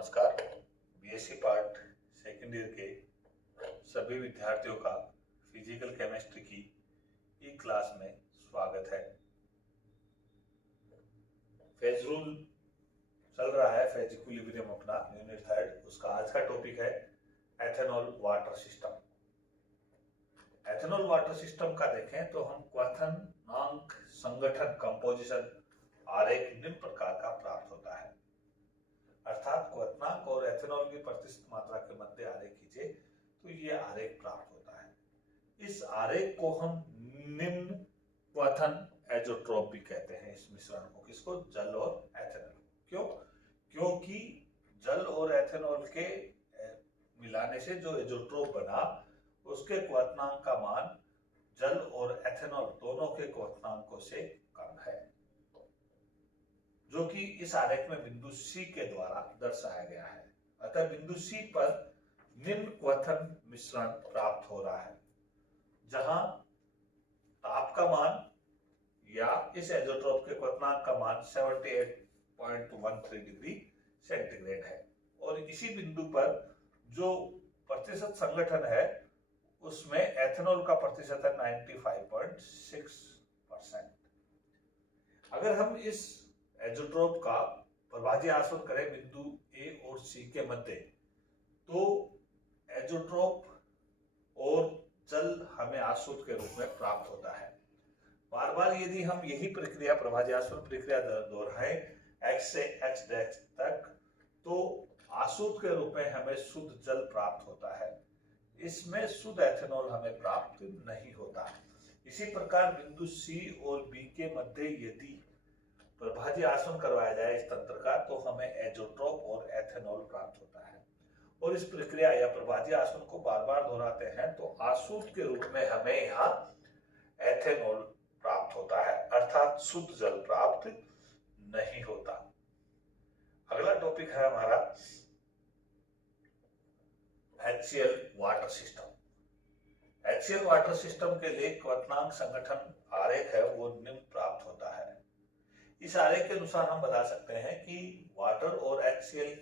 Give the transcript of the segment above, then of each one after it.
नमस्कार। BSc part second year के सभी विद्यार्थियों का फिजिकल केमिस्ट्री की ई क्लास में स्वागत है। फेज रूल चल रहा है, फेज इक्विलिब्रियम अपना यूनिट थर्ड, उसका आज का टॉपिक है ethanol water system. Ethanol water system का देखें तो हम क्वथनांक संगठन कंपोजिशन आरेख निम्न प्रकार का प्राप्त होता है। अर्थात क्वथनांक और एथेनॉल की प्रतिशत मात्रा के मध्य आरेख खींचे तो ये आरेख प्राप्त होता है। इस आरेख को हम निम्न क्वथन एजोट्रोप भी कहते हैं। इस मिश्रण को किसको? जल और एथेनॉल। क्यों? क्योंकि जल और एथेनॉल के मिलाने से जो एजोट्रोप बना उसके क्वथनांक का मान जल और एथेनॉल दोनों के क्वथनांकों से कम है, जो कि इस आरेख में बिंदु C के द्वारा दर्शाया गया है। अतः बिंदु C पर निम्न क्वथन मिश्रण प्राप्त हो रहा है, जहां ताप का मान या इस एजोट्रोप के क्वथनांक का मान 78.13 डिग्री सेंटीग्रेड है, और इसी बिंदु पर जो प्रतिशत संगठन है उसमें एथेनॉल का प्रतिशत है 95.6%। अगर हम इस एजोट्रोप का प्रभाजी आसवन करें बिंदु A और C के मध्य, तो एजोट्रोप और जल हमें आसुत के रूप में प्राप्त होता है। बार बार यदि हम यही प्रक्रिया प्रभाजी आसवन प्रक्रिया दोहराएं X से X डैश तक, तो आसुत के रूप में हमें शुद्ध जल प्राप्त होता है। इसमें शुद्ध एथेनॉल हमें प्राप्त नहीं होता। इसी प्रकार बिंदु C और B के मध्य यदि प्रभाजी आसवन करवाया जाए इस तंत्र का, तो हमें एजोट्रोप और एथेनॉल प्राप्त होता है। और इस प्रक्रिया या प्रभाजी आसवन को बार बार दोहराते हैं तो आसुत के रूप में हमें यहाँ एथेनॉल प्राप्त होता है, अर्थात शुद्ध जल प्राप्त नहीं होता। अगला टॉपिक है हमारा HCl water system. HCl water system के लिए क्वथनांक संगठन आरेख है वो निम्न प्राप्त होता है। इस आरेख के अनुसार हम बता सकते हैं कि वाटर और HCl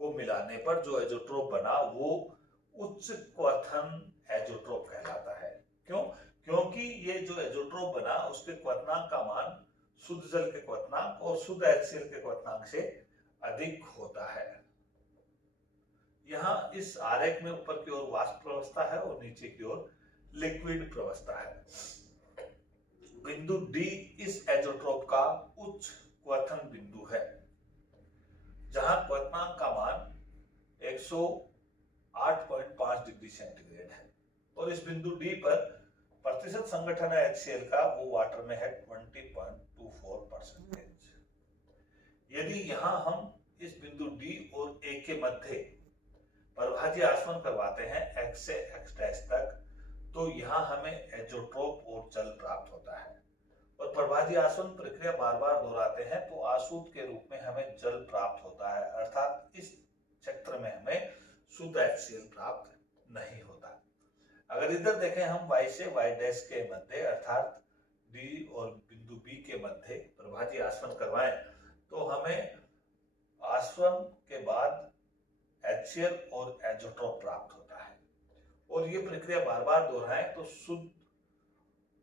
को मिलाने पर जो एजोट्रोप बना वो उच्च क्वथन एजोट्रोप कहलाता है। क्यों? क्योंकि ये जो एजोट्रोप बना उसके क्वथनांक का मान शुद्ध जल के क्वथनांक और शुद्ध HCl के क्वथनांक से अधिक होता है। यहाँ इस आरेख में ऊपर की ओर वाष्प प्रवस्था है और नीचे की ओर लिक्विड प्रवस्था है। बिंदु D इस एजोट्रोप का उच्च क्वथन बिंदु है, जहां क्वथनांक का मान 108.5 डिग्री सेंटीग्रेड है, और इस बिंदु D पर प्रतिशत संगठन है HCl का वो वाटर में है 20.24%। यदि यहां हम इस बिंदु D और A के मध्य प्रभाजी आसवन करवाते हैं X से X डैश तक, तो यहाँ हमें एजोट्रोप और जल प्राप्त होता है। और प्रभाजी आसवन प्रक्रिया बार बार दोहराते हैं तो आसुत के रूप में हमें जल प्राप्त होता है, अर्थात इस क्षेत्र में हमें शुद्ध HCl प्राप्त नहीं होता। अगर इधर देखें हम Y से Y डैश के मध्य अर्थात D और बिंदु B के मध्य प्रभाजी आसवन करवाएं तो हमें आसवन के बाद HCl और एजोट्रोप प्राप्त होता है, और ये प्रक्रिया बार बार दोहराएं तो शुद्ध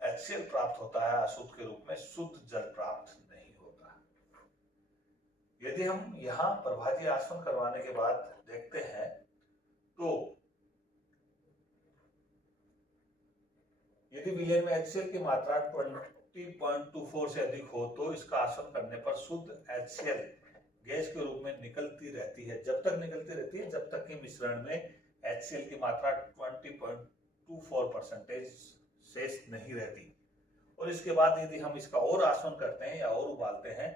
HCl प्राप्त होता है आसुत के रूप में, शुद्ध जल प्राप्त नहीं होता। यदि हम यहाँ प्रभाजी आसवन करवाने के बाद देखते हैं तो यदि विलयन में HCl की मात्रा 20.24 से अधिक हो तो इसका आसवन करने पर शुद्ध HCl गैस के रूप में निकलती रहती है। जब तक निकलती रहती है जब तक कि मिश्रण में HCl की मात्रा 20.24% शेष नहीं रहती। और इसके बाद यदि हम इसका और आसवन करते हैं या और उबालते हैं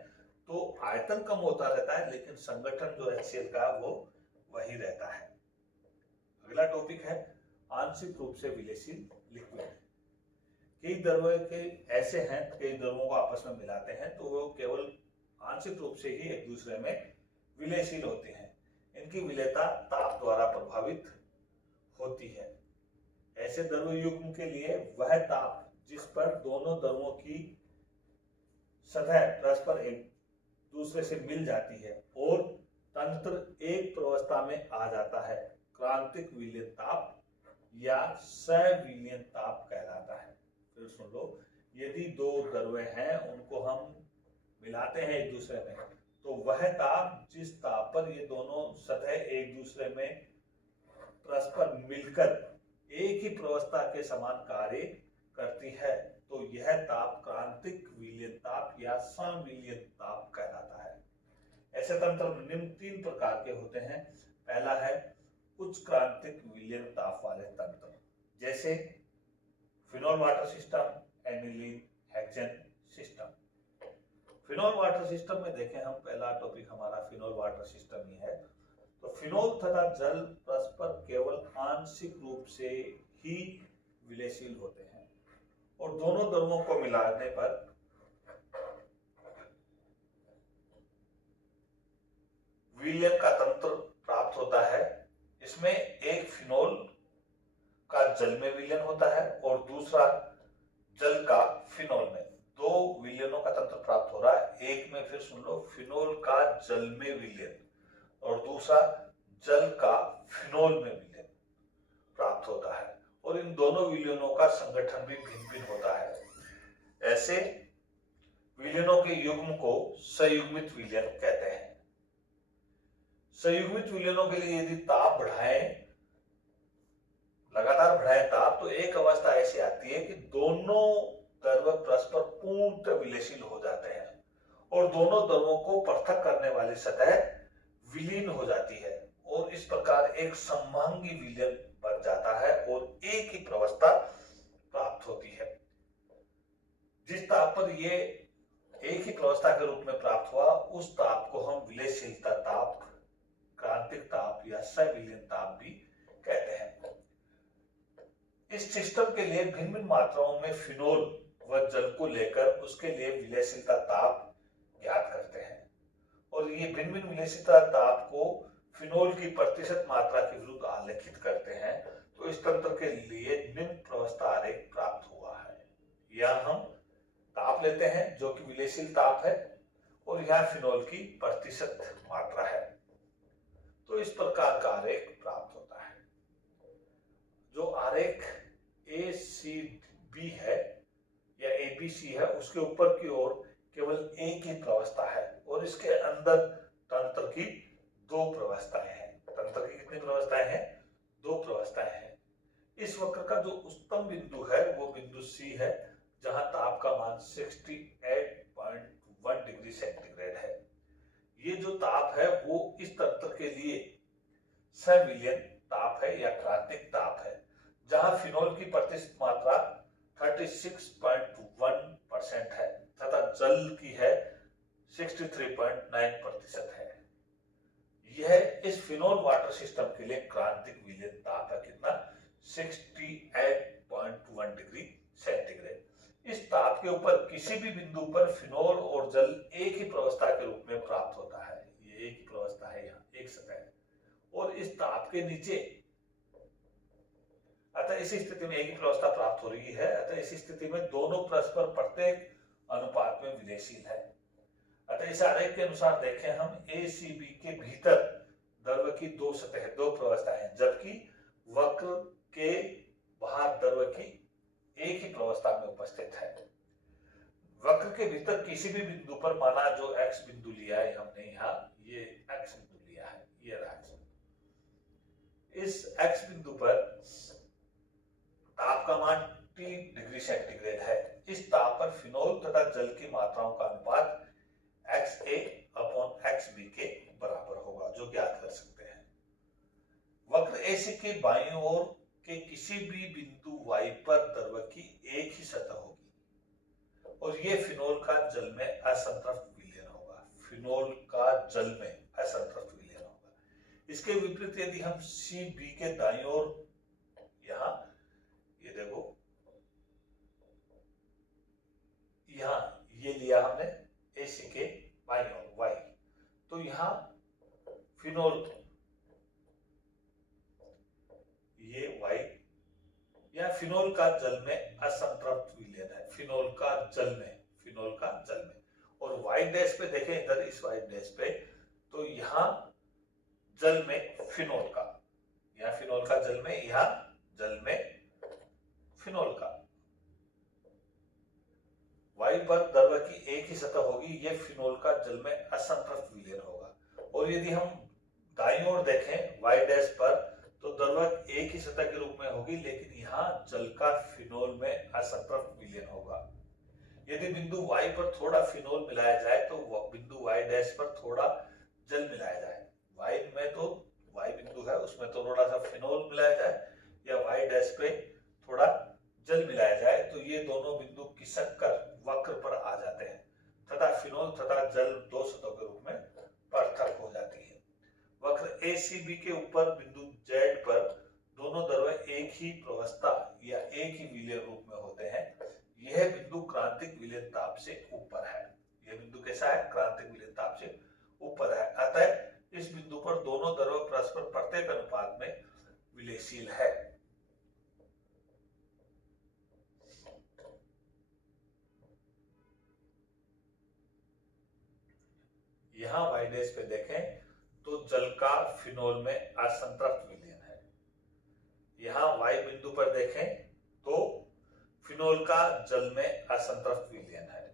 तो आयतन कम होता रहता है, लेकिन संगठन जो HCl का वो वही रहता है। अगला टॉपिक है आंशिक रूप से विलयशील लिक्विड। कई द्रव्य के ऐसे हैं, कई द्रवों को आपस में मिलाते हैं तो वो केवल आंशिक रूप से ही एक दूसरे में विलयशील होते हैं। इनकी विलयता ताप द्वारा प्रभावित होती है। ऐसे द्रव युग्म के लिए वह ताप जिस पर दोनों द्रवों की सतह परस्पर एक दूसरे से मिल जाती है और तंत्र एक प्रवस्था में आ जाता है, क्रांतिक विलयन ताप या सविलयन ताप कहलाता है। फिर सुन लो, यदि दो द्रव्य हैं उनको हम मिलाते हैं एक दूसरे में, तो वह ताप जिस ताप पर ये दोनों सतह एक दूसरे में परस्पर मिलकर एक ही प्रवस्था के समान कार्य करती है, तो यह ताप क्रांतिक विलयन ताप या संविलयन ताप कहलाता है। ऐसे तंत्र निम्न 3 प्रकार के होते हैं। पहला है उच्च क्रांतिक विलयन ताप वाले तंत्र, जैसे phenol water system, aniline hexane system. Phenol water system में देखें हम, पहला टॉपिक हमारा फिनोल वाटर सिस्टम ही है। तो फिनोल तथा जल परस्पर केवल आंशिक रूप से ही विलयशील होते हैं और दोनों द्रवों को मिलाने पर विलयन का तंत्र प्राप्त होता है। इसमें एक फिनोल का जल में विलयन होता है और दूसरा जल का फिनोल में। 2 विलयनों का तंत्र प्राप्त हो रहा है। एक में फिर सुन लो, फिनोल का जल में विलयन और दूसरा जल का फिनोल में विलयन प्राप्त होता है और इन दोनों विलयनों का संगठन भी भिन्न भिन्न होता है। ऐसे विलयनों के युग्म को संयुग्मित विलयन कहते हैं। संयुग्मित विलयनों के लिए यदि ताप लगातार बढ़ाएं ताप, तो एक अवस्था ऐसी आती है कि दोनों द्रव परस्पर पूर्ण विलयशील हो जाते हैं और दोनों द्रवों को पृथक करने वाली सतह विलीन हो जाती है और इस प्रकार एक समभांगी विलयन बन जाता है और एक ही प्रवस्था प्राप्त होती है। जिस ताप पर ये एक ही प्रवस्था के रूप में प्राप्त हुआ, उस ताप को हम विलयशीलता ताप, क्रांतिक ताप या सविलयन ताप भी कहते हैं। इस सिस्टम के लिए भिन्न भिन्न मात्राओं में फिनोल व जल को लेकर उसके लिए विलयशीलता ताप ज्ञात करते हैं और ये भिन्न भिन्न विलयशीलता ताप को फिनोल की प्रतिशत मात्रा के विरुद्ध आलेखित करते हैं। तो इस तंत्र के लिए निम्न प्रवस्था आरेख प्राप्त हुआ है। यहाँ हम ताप लेते हैं जो कि विलयशील ताप है और यहाँ फिनोल की प्रतिशत मात्रा है। तो इस प्रकार का आरेख प्राप्त होता है। जो आरेख ACB है या ABC है, उसके ऊपर की ओर केवल एक ही प्रवस्था है और इसके अंदर तंत्र की 2 प्रवस्थाएं हैं। तंत्र की कितनी प्रवस्थाएं हैं? 2 प्रवस्थाएं हैं। इस वक्र का जो उच्चतम बिंदु है वो बिंदु C है, जहां ताप का मान 68.1 डिग्री सेंटीग्रेड है। ये जो ताप है वो इस तंत्र के लिए सविलयन ताप है या क्रांतिक ताप है, जहां फिनोल की प्रतिशत मात्रा 36.1% है तथा जल की है 63.9% है। यह इस फिनोल वाटर सिस्टम के लिए क्रांतिक विलयन ताप है। कितना? 68.1 डिग्री सेंटीग्रेड। इस ताप के ऊपर किसी भी बिंदु पर फिनोल और जल एक ही प्रवस्था के रूप में प्राप्त होता है। ये एक ही प्रवस्था है, यहाँ एक सतह है और इस ताप के नीचे, अतः इस स्थिति में एक ही प्रवस्था प्राप्त हो रही है, अतः इस स्थिति में दोनों परस्पर प्रत्येक अनुपात में विलयशील है। अतः इस आरेख के अनुसार देखें हम, ACB के भीतर द्रव की 2 सतह, 2 प्रवस्थाएं, जबकि वक्र के बाहर द्रव की एक ही प्रवस्था में उपस्थित है। वक्र के भीतर किसी भी बिंदु पर, माना जो X बिंदु लिया है हमने, यहाँ ये X बिंदु लिया है, ये रहा X। इस X बिंदु पर ताप का मान T डिग्री सेंटीग्रेड है। इस ताप पर फिनोल तथा जल की मात्राओं का अनुपात XA/XB के बराबर होगा, जो ज्ञात कर सकते हैं। वक्र AC के बाईं ओर के किसी भी बिंदु Y पर द्रव की एक ही सतह होगी और ये फिनोल का जल में असंतृप्त विलयन होगा। फिनोल का जल में असंतृप्त विलयन होगा। इसके विपरीत यदि हम CB के दाईं ओर, यहाँ ये देखो, यहाँ ये लिया हमने AC के बाईं ओर Y, तो यहाँ फिनोल, ये Y, यह फिनोल का जल में असंतृप्त विलयन है। फिनोल का जल में और Y डैश पे देखें, इधर इस Y डैश पे, तो यहाँ जल में फिनोल का, यहाँ फिनोल का जल में, यहाँ जल में फिनोल का। वायु पर द्रव की एक ही सतह होगी, ये फिनोल का जल में असंतृप्त विलयन होगा। और यदि हम दाईं ओर देखें y डैश पर, तो द्रव एक ही सतह के रूप में होगी, लेकिन यहाँ जल का फिनोल में असंतृप्त विलयन होगा। यदि बिंदु y पर थोड़ा फिनोल मिलाया जाए तो बिंदु y डैश पर थोड़ा जल मिलाया जाए। y में तो y बिंदु है, उसमें तो थोड़ा सा फिनोल मिलाया जाए, या y डैश पे थोड़ा जल मिलाया जाए, तो ये दोनों बिंदु खिसक कर वक्र पर आ जाते हैं तथा फिनोल तथा जल दो सतहों के रूप में पृथक हो जाती है। वक्र ACB के ऊपर बिंदु Z पर दोनों द्रव एक ही प्रवस्था या एक ही विलयन रूप में होते हैं। यह बिंदु क्रांतिक विलयन ताप से ऊपर है। यह बिंदु कैसा है? क्रांतिक विलयन ताप से ऊपर है। अतः इस बिंदु पर दोनों द्रव परस्पर प्रत्येक अनुपात में विलयशील है। यहाँ y डैश पे देखें तो जल का फिनोल में असंतृप्त विलयन है। यहाँ y बिंदु पर देखें तो फिनोल का जल में असंतृप्त विलयन है।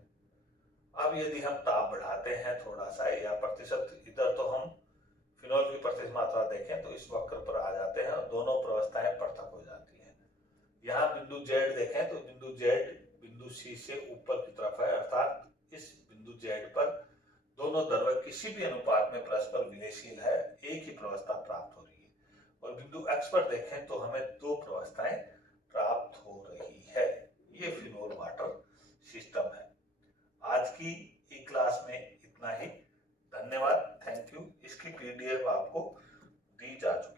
अब यदि हम ताप बढ़ाते हैं थोड़ा सा, या प्रतिशत, इधर तो हम फिनोल की प्रतिशत मात्रा देखें तो इस वक्र पर आ जाते हैं और दोनों प्रवस्थाएं पृथक हो जाती हैं। यहाँ बिंदु Z देखें तो बिंदु Z बिंदु C से ऊपर की तरफ है, अर्थात इस बिंदु Z पर दोनों द्रव किसी भी अनुपात में परस्पर विलयशील है, एक ही प्रवस्था प्राप्त हो रही है। और बिंदु X पर देखें तो हमें दो प्रवस्थाएं प्राप्त हो रही है। ये फिनोल वाटर सिस्टम है। आज की क्लास में इतना ही। धन्यवाद, थैंक यू। इसकी PDF आपको दी जा चुकी है।